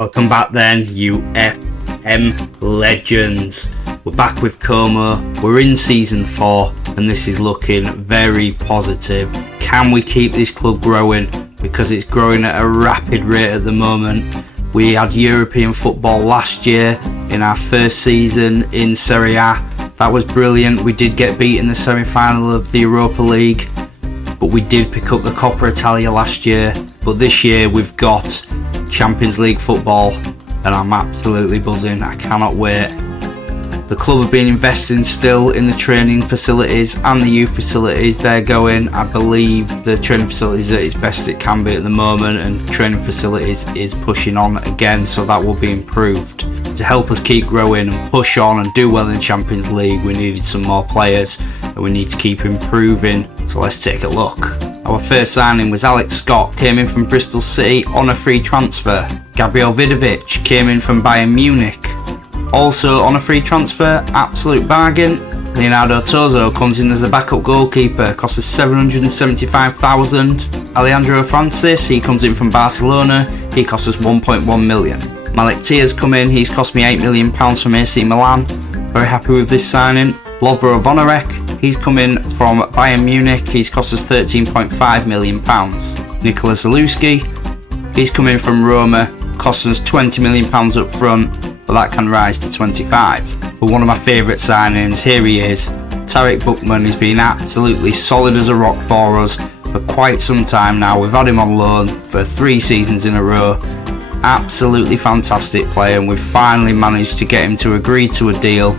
Welcome back then, you FM legends. We're back with Como. We're in season 4 and this is looking very positive. Can we keep this club growing? Because it's growing at a rapid rate at the moment. We had European football last year in our first season in Serie A. That was brilliant. We did get beat in the semi-final of the Europa League, but we did pick up the Coppa Italia last year. But this year we've got Champions League football and I'm absolutely buzzing. I cannot wait. The club have been investing still in the training facilities and the youth facilities. They're going, I believe the training facilities at its best it can be at the moment, and training facilities is pushing on again, so that will be improved. To help us keep growing and push on and do well in the Champions League, we needed some more players and we need to keep improving. So let's take a look. Our first signing was Alex Scott, came in from Bristol City on a free transfer. Gabriel Vidovic came in from Bayern Munich, also on a free transfer, absolute bargain. Leonardo Tozo comes in as a backup goalkeeper, costs us 775,000. Alejandro Francis, he comes in from Barcelona, he costs us 1.1 million. Malik Tia's come in, he's cost me £8 million from AC Milan. Very happy with this signing. Lovro Vonarek, he's come in from Bayern Munich, he's cost us £13.5 million. Nikola Zalewski, he's come in from Roma, cost us £20 million up front, but that can rise to 25. But one of my favourite signings, here he is. Tarek Buchman has been absolutely solid as a rock for us for quite some time now. We've had him on loan for 3 seasons in a row. Absolutely fantastic player, and we've finally managed to get him to agree to a deal.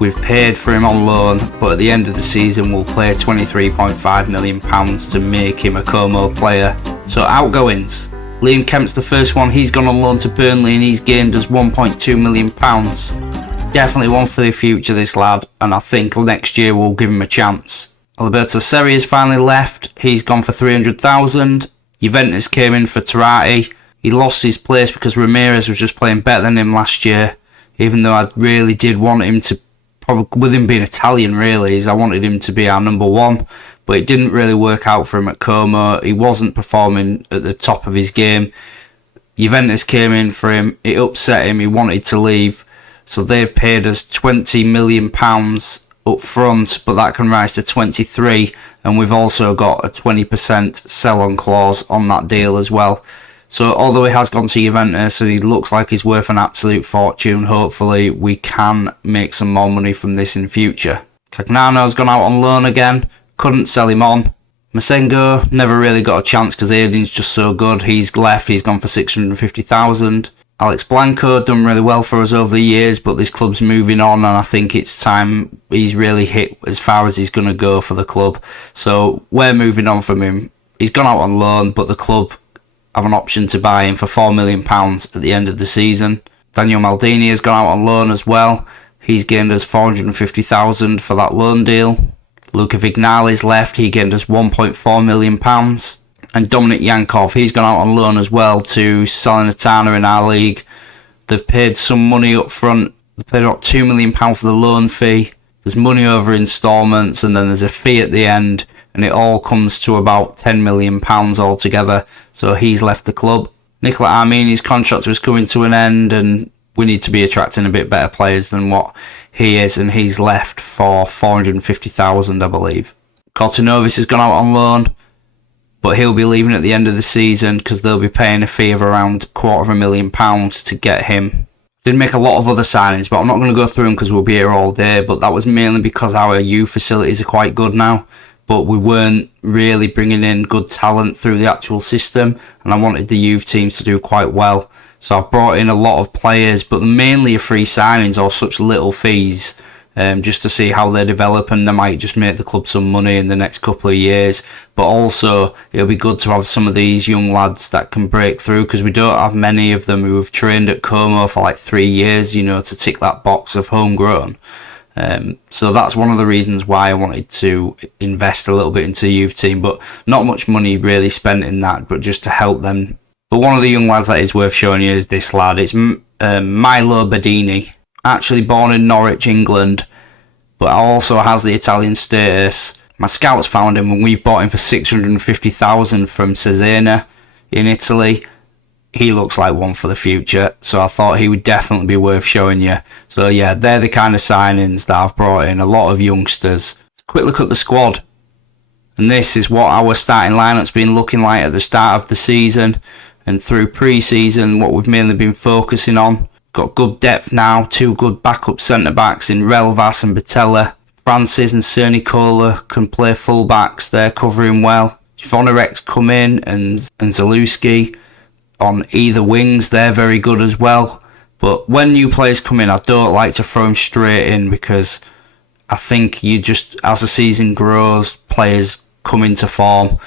We've paid for him on loan, but at the end of the season we'll pay £23.5 million to make him a Como player. So outgoings. Liam Kemp's the first one, he's gone on loan to Burnley and he's gained us £1.2 million. Definitely one for the future, this lad, and I think next year we'll give him a chance. Alberto Seri has finally left, he's gone for 300,000. Juventus came in for Tarati. He lost his place because Ramirez was just playing better than him last year, even though I really did want him to, probably with him being Italian really, I wanted him to be our number 1. But it didn't really work out for him at Como. He wasn't performing at the top of his game. Juventus came in for him. It upset him. He wanted to leave. So they've paid us £20 million up front, but that can rise to 23. And we've also got a 20% sell-on clause on that deal as well. So although he has gone to Juventus and he looks like he's worth an absolute fortune, hopefully we can make some more money from this in future. Cagnano's gone out on loan again. Couldn't sell him on. Masengo never really got a chance because Aiden's just so good. He's left, he's gone for 650,000. Alex Blanco done really well for us over the years, but this club's moving on and I think it's time he's really hit as far as he's going to go for the club. So we're moving on from him. He's gone out on loan, but the club have an option to buy him for £4 million at the end of the season. Daniel Maldini has gone out on loan as well. He's gained us 450,000 for that loan deal. Luca Vignali's left, he gained us £1.4 million. And Dominic Yankov, he's gone out on loan as well to Salernitana in our league. They've paid some money up front. They paid about £2 million for the loan fee. There's money over instalments and then there's a fee at the end. And it all comes to about £10 million altogether. So he's left the club. Nicola Armini's contract was coming to an end and we need to be attracting a bit better players than what he is, and he's left for 450,000, I believe. Kortunovis has gone out on loan, but he'll be leaving at the end of the season because they'll be paying a fee of around £250,000 to get him. Did make a lot of other signings, but I'm not going to go through them because we'll be here all day, but that was mainly because our youth facilities are quite good now, but we weren't really bringing in good talent through the actual system, and I wanted the youth teams to do quite well. So I've brought in a lot of players, but mainly free signings or such little fees, just to see how they develop, and they might just make the club some money in the next couple of years. But also, it'll be good to have some of these young lads that can break through, because we don't have many of them who have trained at Como for like 3 years, to tick that box of homegrown. So that's one of the reasons why I wanted to invest a little bit into the youth team, but not much money really spent in that, but just to help them. But one of the young lads that is worth showing you is this lad. It's Milo Bedini, actually born in Norwich, England, but also has the Italian status. My scouts found him and we bought him for 650,000 from Cesena in Italy. he looks like one for the future, so I thought he would definitely be worth showing you. So yeah, they're the kind of signings that I've brought in, a lot of youngsters. Quick look at the squad, and this is what our starting lineup's been looking like at the start of the season and through pre-season, what we've mainly been focusing on. Got good depth now, 2 good backup centre-backs in Relvas and Batella. Francis and Cernicola can play full-backs, they're covering well. Vonerek's come in, and Zalewski on either wings, they're very good as well. But when new players come in, I don't like to throw them straight in, because I think you just, as the season grows, players come into form.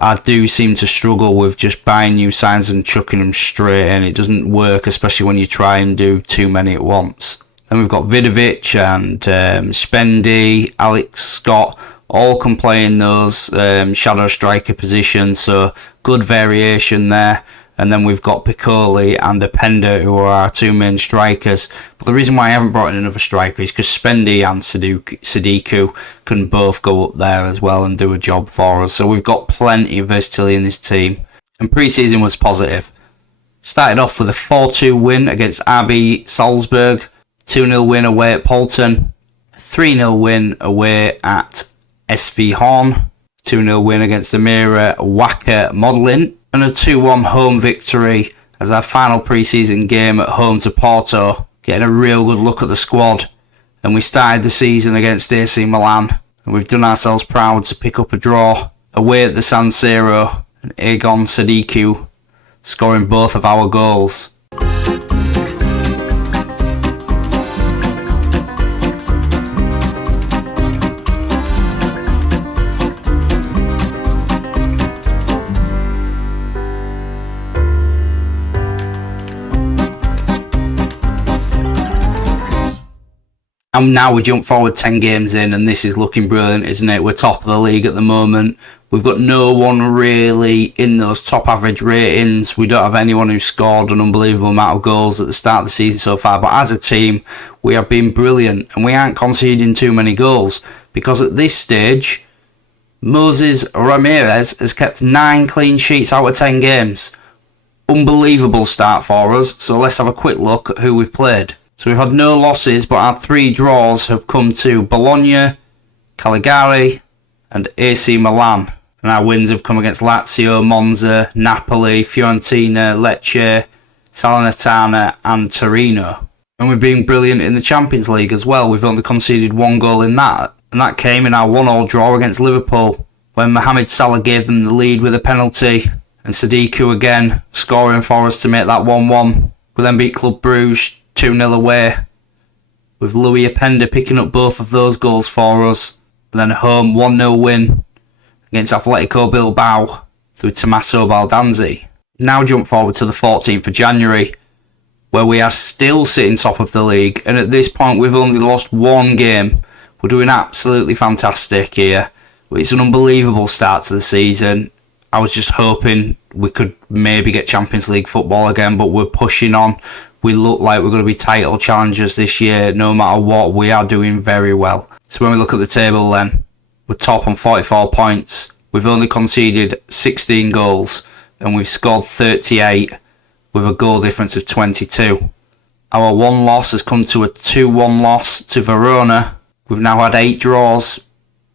I do seem to struggle with just buying new signs and chucking them straight in. It doesn't work, especially when you try and do too many at once. Then we've got Vidovic and Spendy, Alex Scott, all can play in those shadow striker positions, so good variation there. And then we've got Piccoli and Openda, who are our 2 main strikers. But the reason why I haven't brought in another striker is because Spendy and Sadiku can both go up there as well and do a job for us. So we've got plenty of versatility in this team. And pre-season was positive. Started off with a 4-2 win against RB Salzburg, 2-0 win away at Polten, 3-0 win away at SV Horn, 2-0 win against Amira Wacker Modelin, and a 2-1 home victory as our final pre-season game at home to Porto. Getting a real good look at the squad, and we started the season against AC Milan, and we've done ourselves proud to pick up a draw away at the San Siro, and Egon Sadiku scoring both of our goals. And now we jump forward 10 games in, and this is looking brilliant, isn't it? We're top of the league at the moment. We've got no one really in those top average ratings. We don't have anyone who scored an unbelievable amount of goals at the start of the season so far. But as a team, we have been brilliant, and we aren't conceding too many goals. Because at this stage, Moses Ramirez has kept 9 clean sheets out of 10 games. Unbelievable start for us. So let's have a quick look at who we've played. So we've had no losses, but our 3 draws have come to Bologna, Cagliari and AC Milan. And our wins have come against Lazio, Monza, Napoli, Fiorentina, Lecce, Salernitana and Torino. And we've been brilliant in the Champions League as well. We've only conceded 1 goal in that. And that came in our 1-1 draw against Liverpool, when Mohamed Salah gave them the lead with a penalty. And Sadiku again scoring for us to make that 1-1. We then beat Club Bruges 2-0 away, with Louis Openda picking up both of those goals for us. And then a home 1-0 win against Atletico Bilbao through Tommaso Baldanzi. Now jump forward to the 14th of January, where we are still sitting top of the league, and at this point we've only lost 1 game. We're doing absolutely fantastic here. It's an unbelievable start to the season. I was just hoping we could maybe get Champions League football again, but we're pushing on. We look like we're going to be title challengers this year. No matter what, we are doing very well. So when we look at the table then, we're top on 44 points. We've only conceded 16 goals and we've scored 38 with a goal difference of 22. Our 1 loss has come to a 2-1 loss to Verona. We've now had 8 draws,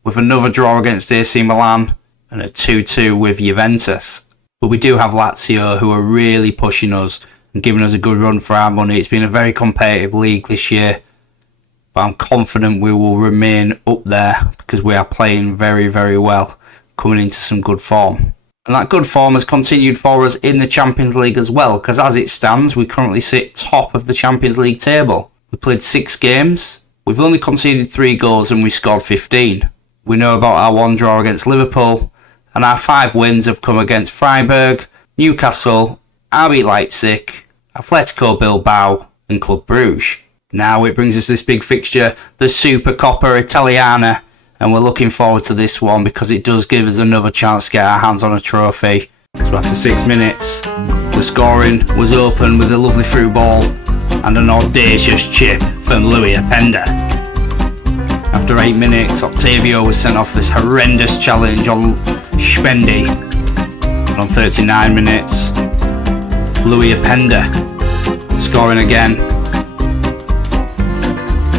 with another draw against AC Milan and a 2-2 with Juventus. But we do have Lazio, who are really pushing us and giving us a good run for our money. It's been a very competitive league this year, but I'm confident we will remain up there because we are playing very, very well, coming into some good form. And that good form has continued for us in the Champions League as well, because as it stands, we currently sit top of the Champions League table. We played 6 games, we've only conceded 3 goals and we scored 15. We know about our 1 draw against Liverpool, and our 5 wins have come against Freiburg, Newcastle, RB Leipzig, Atletico Bilbao and Club Bruges. Now it brings us this big fixture, the Supercoppa Italiana, and we're looking forward to this one because it does give us another chance to get our hands on a trophy. So after 6 minutes, the scoring was open with a lovely through ball and an audacious chip from Louis Openda. After 8 minutes, Octavio was sent off this horrendous challenge on Spendy. And on 39 minutes, Louis Openda scoring again.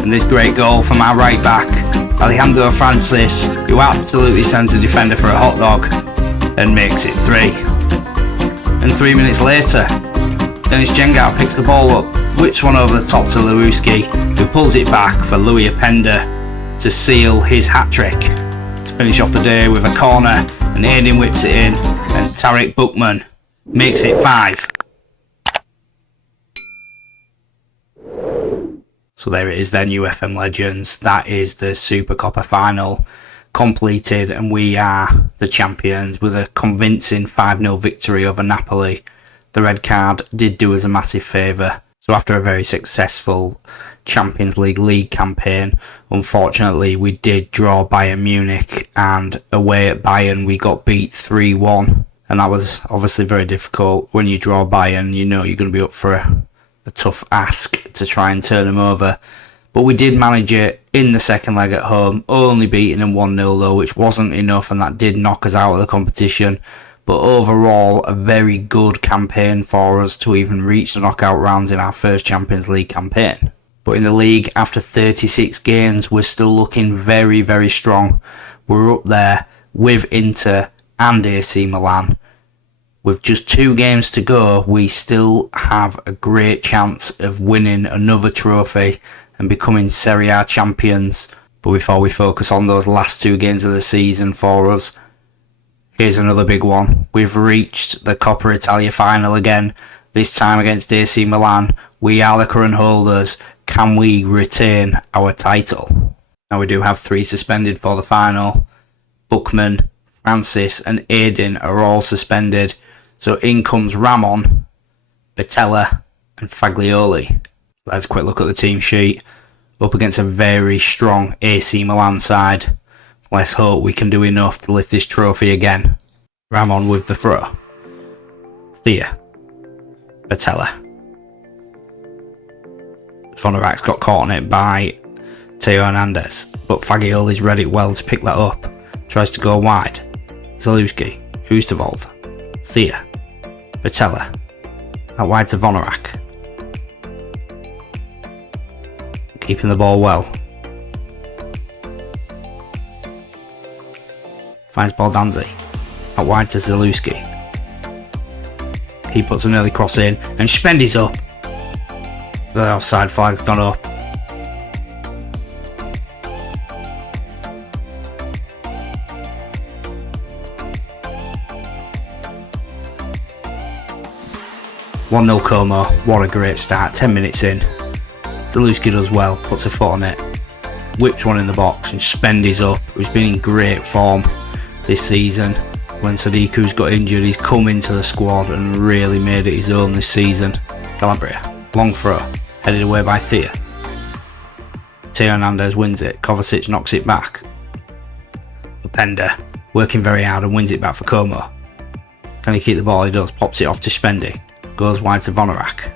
And this great goal from our right back, Alejandro Francis, who absolutely sends the defender for a hot dog and makes it 3. And 3 minutes later, Dennis Jengau picks the ball up, whips one over the top to Lewuski, who pulls it back for Louis Openda to seal his hat-trick. To finish off the day with a corner, and Aiden whips it in, and Tariq Bookman makes it 5. So there it is then, UFM Legends. That is the Super Coppa final completed, and we are the champions with a convincing 5-0 victory over Napoli. The red card did do us a massive favour. So after a very successful Champions League campaign, unfortunately we did draw Bayern Munich, and away at Bayern we got beat 3-1. And that was obviously very difficult. When you draw Bayern, you know you're going to be up for a tough ask to try and turn them over. But we did manage it in the second leg at home, only beating them 1-0 though, which wasn't enough, and that did knock us out of the competition. But overall, a very good campaign for us to even reach the knockout rounds in our first Champions League campaign. But in the league, after 36 games, we're still looking very, very strong. We're up there with Inter and AC Milan. With just 2 games to go, we still have a great chance of winning another trophy and becoming Serie A champions. But before we focus on those last 2 games of the season for us, here's another big one. We've reached the Coppa Italia final again, this time against AC Milan. We are the current holders. Can we retain our title? Now we do have 3 suspended for the final. Bookman, Francis and Aiden are all suspended. So in comes Ramon, Batella and Faglioli. Let's a quick look at the team sheet. Up against a very strong AC Milan side. Let's hope we can do enough to lift this trophy again. Ramon with the throw. Thea. Batella. Vonnerak's got caught on it by Teo Hernandez, but Fagioli's read it well to pick that up. Tries to go wide. Zalewski. Oosterwolde. Thea. Batella. Out wide to Vonnerak. Keeping the ball well. Finds Baldanzi. Out wide to Zalewski. He puts an early cross in, and Spendy's up. The offside flag's gone up. One 0 Como. What a great start. 10 minutes in. Zalewski does well. Puts a foot on it. Whips one in the box, and Spendy's up. He's been in great form this season. When Sadiku's got injured, he's come into the squad and really made it his own this season. Calabria. Long throw. Headed away by Thea. Teo Hernandez wins it. Kovacic knocks it back. Openda working very hard and wins it back for Como. Can he keep the ball? He does. Pops it off to Spendy. Goes wide to Vonnerak.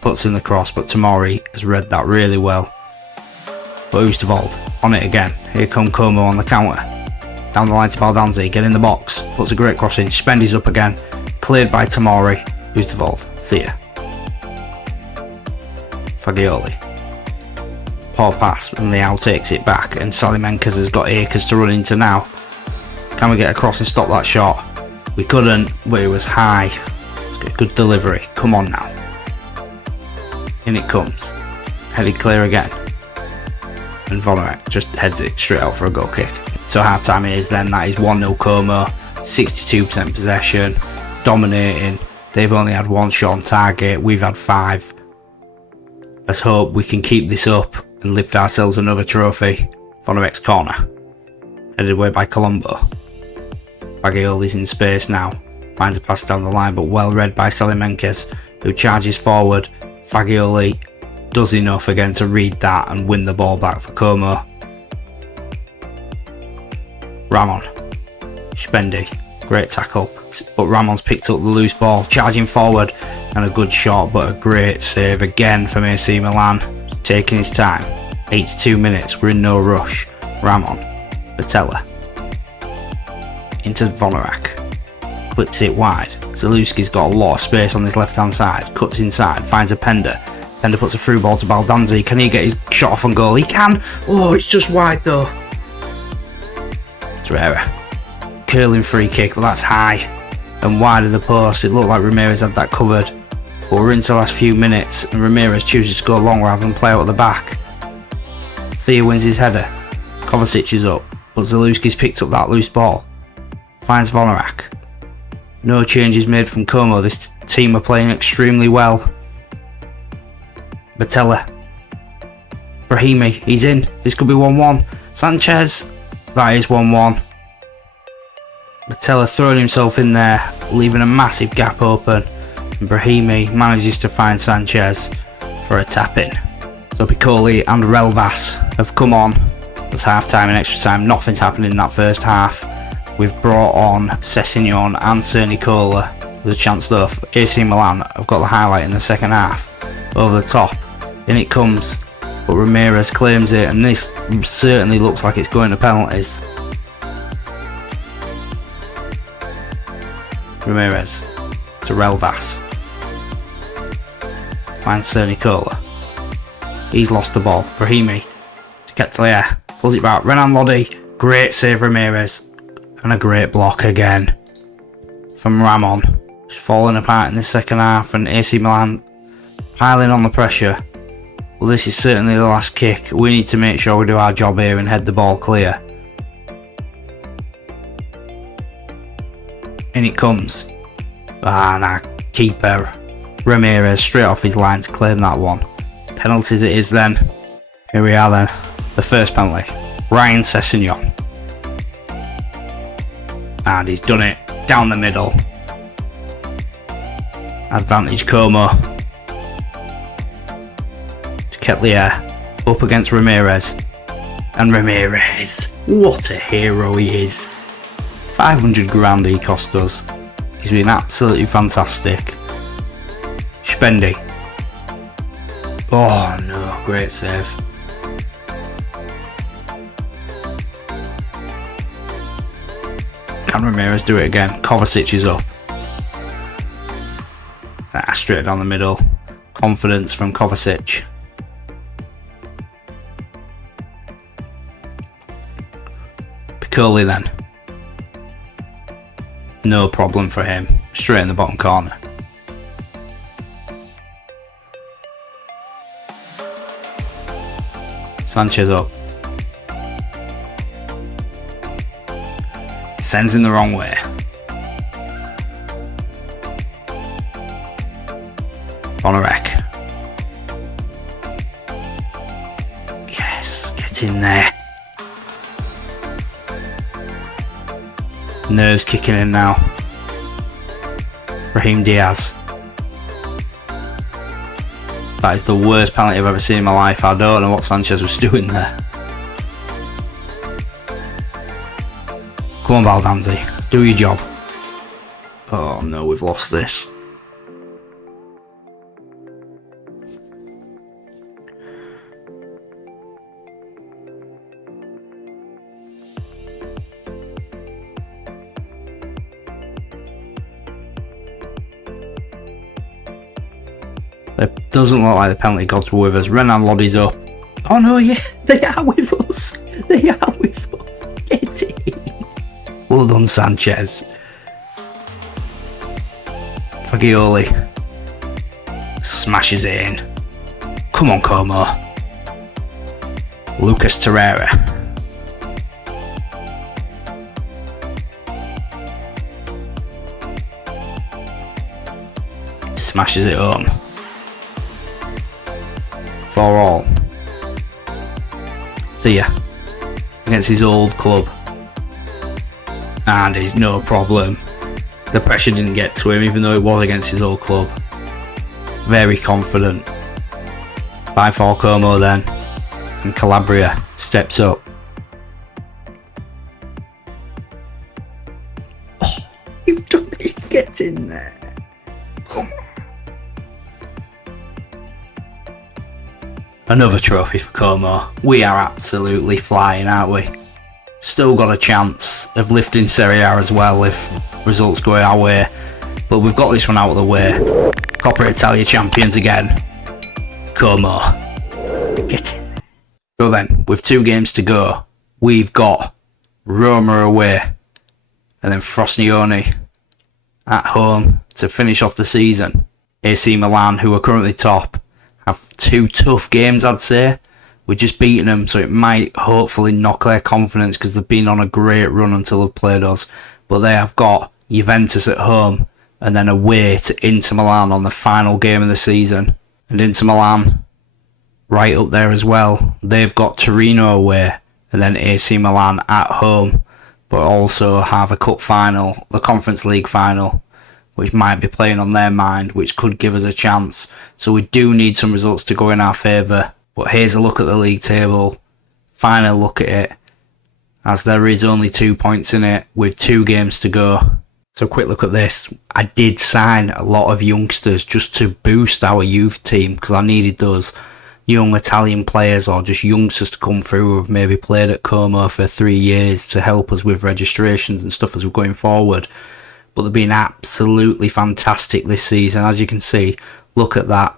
Puts in the cross, but Tomori has read that really well. But Oosterwolde on it again. Here come Como on the counter. Down the line to Baldanzi. Get in the box. Puts a great cross in. Spendy's up again. Cleared by Tomori. Oosterwolde. Thea. Fagioli. Poor pass, and Leao takes it back, and Salimenkas has got acres to run into now. Can we get across and stop that shot? We couldn't, but it was high. Good delivery. Come on now. In it comes. Headed clear again. And Vonnerak just heads it straight out for a goal kick. So half time is then. That is 1-0 Como. 62% possession. Dominating. They've only had 1 shot on target. We've had 5. Let's hope we can keep this up and lift ourselves another trophy. Vonnerak's corner. Headed away by Colombo. Fagioli's in space now. Finds a pass down the line, but well read by Salimenkas, who charges forward. Fagioli does enough again to read that and win the ball back for Como. Ramon. Spendy. Great tackle. But Ramon's picked up the loose ball. Charging forward. And a good shot, but a great save again from AC Milan. Taking his time. 82 minutes. We're in no rush. Ramon. Batella. Into Vonnerak. clips it wide. Zaluski's got a lot of space on his left hand side, cuts inside, finds a Pender. Pender puts a through ball to Baldanzi. Can he get his shot off on goal? He can! Oh, it's just wide though. Torreira. Curling free kick, but that's high and wide of the post. It looked like Ramirez had that covered. But we're into the last few minutes and Ramirez chooses to go long rather than play out at the back. Thea wins his header. Kovacic is up, but Zaluski's picked up that loose ball. Finds Vonorak. No changes made from Como. This team are playing extremely well. Batella. Brahimi, he's in. This could be 1-1. Sanchez, that is 1-1. Batella throwing himself in there, leaving a massive gap open. And Brahimi manages to find Sanchez for a tap-in. So Piccoli and Relvas have come on. There's half-time and extra time. Nothing's happening in that first half. We've brought on Sessignon and Cernicola. There's a chance though, AC Milan have got the highlight in the second half. Over the top. In it comes, but Ramirez claims it, and this certainly looks like it's going to penalties. Ramirez to Relvas. Finds Cernicola. He's lost the ball. Brahimi to Ketlier. Pulls it back. Renan Lodi. Great save Ramirez. And a great block again from Ramon. It's falling apart in the second half, and AC Milan piling on the pressure. Well, this is certainly the last kick. We need to make sure we do our job here and head the ball clear. In it comes. Keeper Ramirez straight off his line to claim that one. Penalties it is then. Here we are then. The first penalty. Ryan Sessignon. And he's done it. Down the middle. Advantage Como. Ketlier up against Ramirez, and Ramirez, what a hero he is. 500 grand he cost us. He's been absolutely fantastic. Spendy. Oh no, great save. Can Ramirez do it again? Kovacic is up. Straight down the middle. Confidence from Kovacic. Piccoli then. No problem for him. Straight in the bottom corner. Sanchez up. Sends in the wrong way. Bonorek. Yes, get in there. Nerves kicking in now. Raheem Diaz. That is the worst penalty I've ever seen in my life. I don't know what Sanchez was doing there. Come on, Baldanzi. Do your job. Oh no, we've lost this. It doesn't look like the penalty gods were with us. Renan Lodi's up. Oh no, yeah, they are with us. They are with us. Get in. Well done, Sanchez. Fagioli smashes it in. Come on, Como. Lucas Torreira. Smashes it home. 4-all. Thea against his old club, and he's no problem. The pressure didn't get to him, even though it was against his old club. Very confident. 5-4 Como then, and Calabria steps up. Oh, you've done it. Get in there. Come on. Another trophy for Como. We are absolutely flying, aren't we? Still got a chance of lifting Serie A as well if results going our way. But we've got this one out of the way. Coppa Italia champions again. Como. Get in. So then, with 2 games to go, we've got Roma away. And then Frosinone at home to finish off the season. AC Milan, who are currently top, have 2 tough games, I'd say. We're just beating them, so it might hopefully knock their confidence because they've been on a great run until they've played us. But they have got Juventus at home and then away to Inter Milan on the final game of the season. And Inter Milan, right up there as well. They've got Torino away and then AC Milan at home, but also have a cup final, the Conference League final, which might be playing on their mind, which could give us a chance. So we do need some results to go in our favour. But here's a look at the league table, final look at it, as there is only 2 points in it with 2 games to go. So quick look at this. I did sign a lot of youngsters just to boost our youth team because I needed those young Italian players or just youngsters to come through who have maybe played at Como for 3 years to help us with registrations and stuff as we're going forward. But they've been absolutely fantastic this season. As you can see, look at that.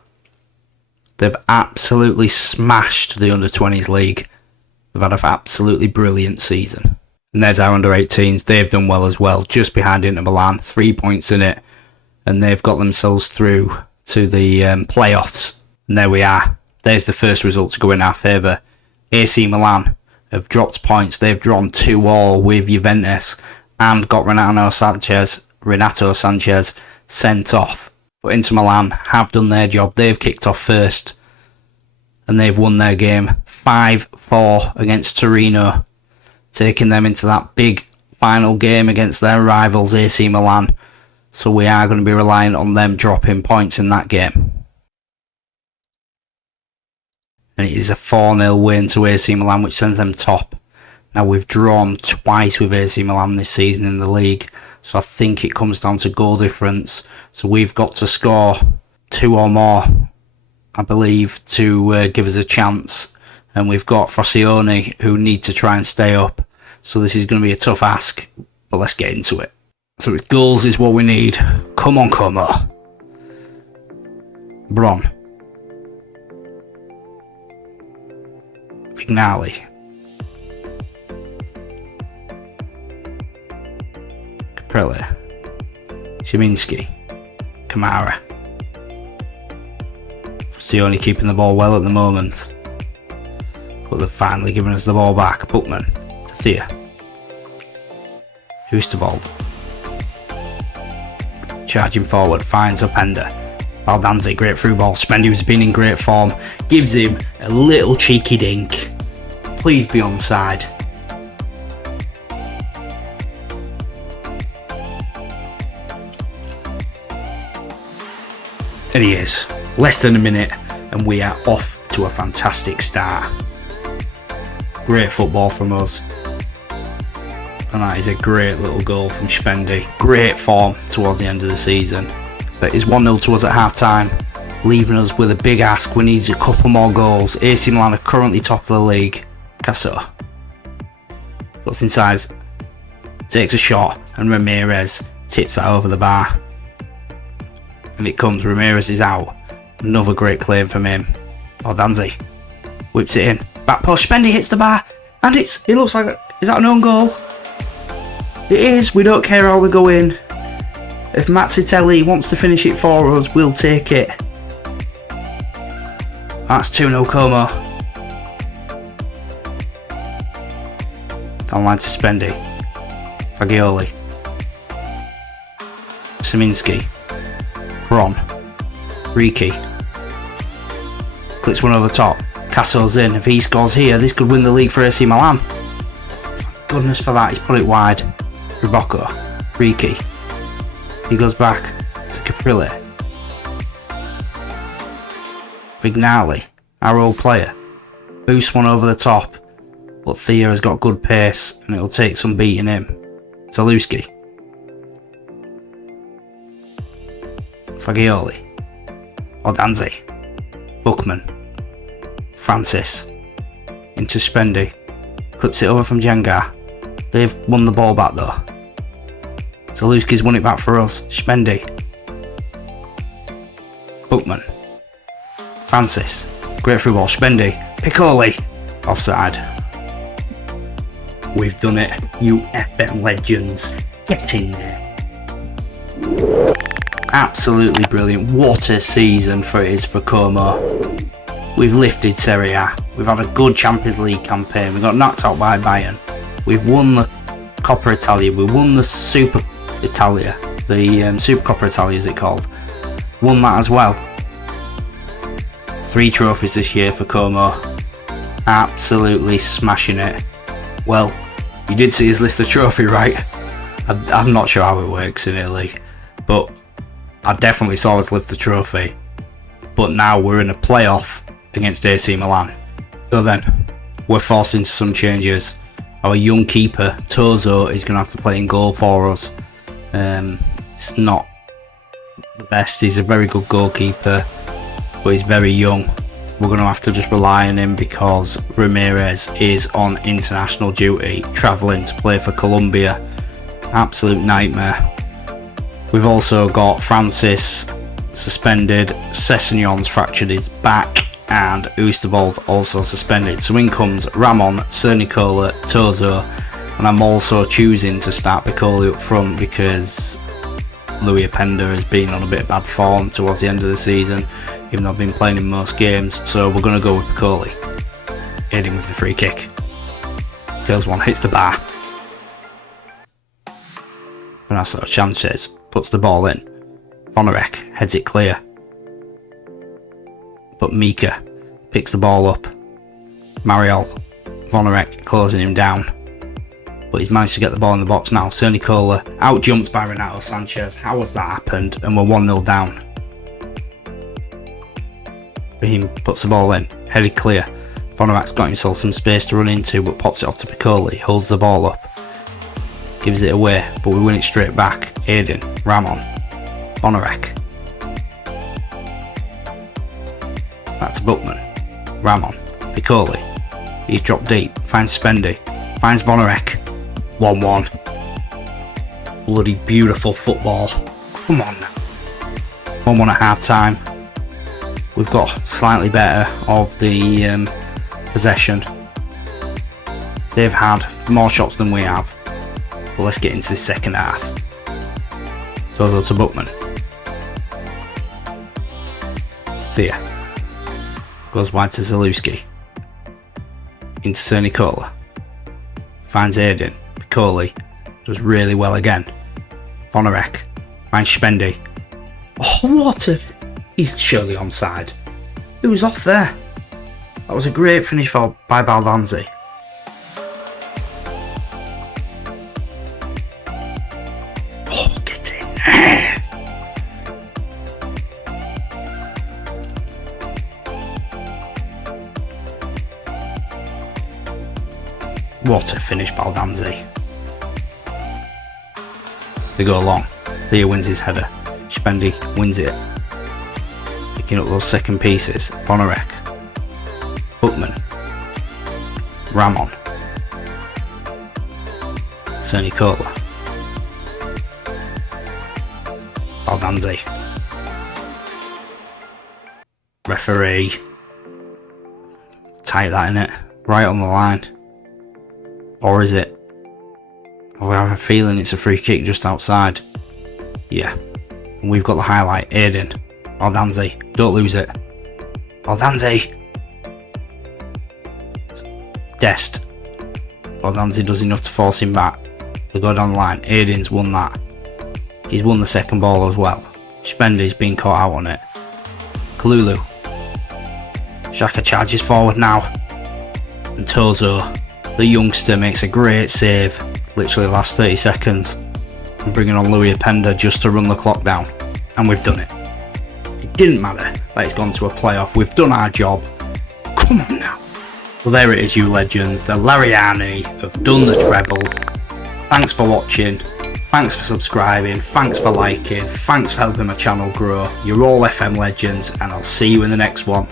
They've absolutely smashed the under-20s league. They've had an absolutely brilliant season. And there's our under-18s. They've done well as well, just behind Inter Milan, 3 points in it. And they've got themselves through to the playoffs. And there we are. There's the first result to go in our favour. AC Milan have dropped points. They've drawn 2-2 with Juventus and got Renato Sanchez sent off. But Inter Milan have done their job. They've kicked off first and they've won their game 5-4 against Torino, taking them into that big final game against their rivals AC Milan. So we are going to be relying on them dropping points in that game. And it is a 4-0 win to AC Milan, which sends them top. Now we've drawn twice with AC Milan this season in the league, so I think it comes down to goal difference. So we've got to score 2 or more, I believe, to give us a chance. And we've got Frosinone who need to try and stay up. So this is going to be a tough ask, but let's get into it. So goals is what we need. Come on, Como. Bron. Vignali. Caprilli. Szyminski. Kamara. Frosinone keeping the ball well at the moment. But they've finally given us the ball back. Bookman. Thea. Hustavold. Charging forward. Finds Openda. Baldanzi. Great through ball. Spendy, who's been in great form, gives him a little cheeky dink. Please be onside. And he is. Less than a minute and we are off to a fantastic start. Great football from us. And that is a great little goal from Spendy. Great form towards the end of the season. But it's 1-0 to us at half time, leaving us with a big ask. We need a couple more goals. AC Milan are currently top of the league. Casso puts inside, takes a shot, and Ramirez tips that over the bar. And it comes, Ramirez is out. Another great claim from him. Baldanzi whips it in. Back post, Spendy hits the bar, and it looks like, is that an own goal? It is. We don't care how they go in. If Mazzitelli wants to finish it for us, we'll take it. That's 2-0 Como. Down line to Spendy. Fagioli. Szyminski. Bron. Riki. Clicks one over the top. Casso's in. If he scores here, this could win the league for AC Milan. Thank goodness for that. He's put it wide. Ribocco. Riki. He goes back to Caprilli. Vignali, our old player. Boosts one over the top, but Thea has got good pace and it'll take some beating him. Zaluski. Fagioli. Baldanzi. Bookman. Francis. Into Spendy. Clips it over from Jenga. They've won the ball back though. Zaluski's won it back for us. Spendy. Bookman. Francis. Great through ball. Spendy. Piccoli. Offside. We've done it. You FM legends. Get in there. Absolutely brilliant. What a season it is for Como. We've lifted Serie A. We've had a good Champions League campaign. We got knocked out by Bayern. We've won the Coppa Italia. We won the Super Italia. The Super Coppa Italia is it called. Won that as well. 3 trophies this year for Como. Absolutely smashing it. Well, you did see us lift the trophy, right? I'm not sure how it works in Italy, but I definitely saw us lift the trophy. But now we're in a playoff against AC Milan. So then, we're forced into some changes. Our young keeper, Tozo, is going to have to play in goal for us. It's not the best. He's a very good goalkeeper, but he's very young. We're going to have to just rely on him because Ramirez is on international duty, travelling to play for Colombia. Absolute nightmare. We've also got Francis suspended, Sessegnon's fractured his back, and Oosterwolde also suspended. So in comes Ramon, Cernicola, Tozo, and I'm also choosing to start Piccoli up front because Louis Openda has been on a bit of bad form towards the end of the season, even though I've been playing in most games. So we're going to go with Piccoli. Hitting with the free kick. Kills one, hits the bar. Renato Sanchez puts the ball in. Vonarek heads it clear. But Mika picks the ball up. Mariol. Vonarek closing him down. But he's managed to get the ball in the box now. Cernicola out jumps by Renato Sanchez. How has that happened? And we're 1-0 down. Raheem puts the ball in. Headed clear. Vonarek's got himself some space to run into, but pops it off to Piccoli. Holds the ball up. Gives it away, but we win it straight back. Aiden. Ramon. Vonarek. Back to Bookman. Ramon. Piccoli. He's dropped deep. Finds Spendy. Finds Vonarek. 1-1. Bloody beautiful football. Come on now. 1-1 at half time. We've got slightly better of the possession. They've had more shots than we have. But let's get into the second half. Tozo to Bookman. Thea. Goes wide to Zaluski. Into Cernicola. Finds Aiden. Piccoli. Does really well again. Vonarek. Finds Spendy. Oh, what if he's surely onside. Who's off there? That was a great finish by Baldanzi. Oh, get in there. What a finish, Baldanzi. They go long. Thea wins his header. Spendy wins it. Picking up those second pieces. Vonarek. Bookman. Ramon. Cernicola. Baldanzi. Referee. Tight that, innit? Right on the line. Or is it? I have a feeling it's a free kick just outside. Yeah. And we've got the highlight. Aiden. Baldanzi. Don't lose it. Baldanzi. Dest. Baldanzi does enough to force him back. They go down the line. Aiden's won that. He's won the second ball as well. Spendy's been caught out on it. Kalulu. Xhaka charges forward now. And Tozo, the youngster, makes a great save. Literally the last 30 seconds. And bringing on Louis Openda just to run the clock down. And we've done it. It didn't matter that it's gone to a playoff. We've done our job. Come on now. Well, there it is, you legends. The Lariani have done the treble. Thanks for watching. Thanks for subscribing. Thanks for liking. Thanks for helping my channel grow. You're all FM legends, and I'll see you in the next one.